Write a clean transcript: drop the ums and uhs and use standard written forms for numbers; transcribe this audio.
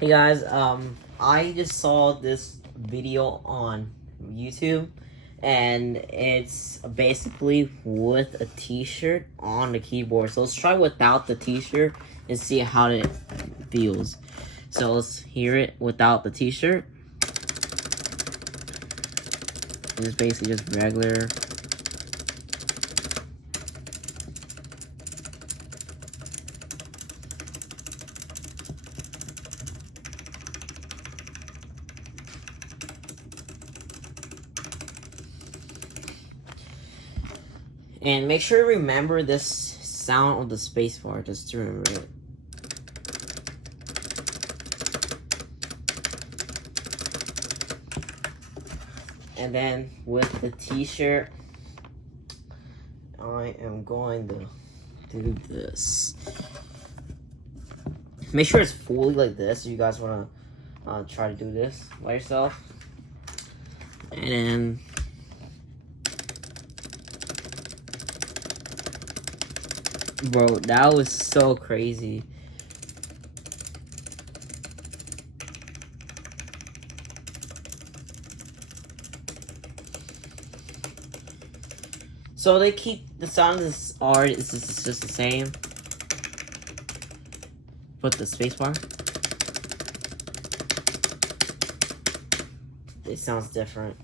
Hey guys, I just saw this video on YouTube, and it's basically with a t-shirt on the keyboard. So let's try without the t-shirt and see how it feels. So let's hear it without the t-shirt. It's basically just regular. And make sure to remember this sound of the spacebar, just to remember it. And then with the t-shirt, I am going to do this. Make sure it's fully like this if you guys want to try to do this by yourself. And then bro, that was so crazy. So they keep the sound of this art is just the same. Put the spacebar. It sounds different.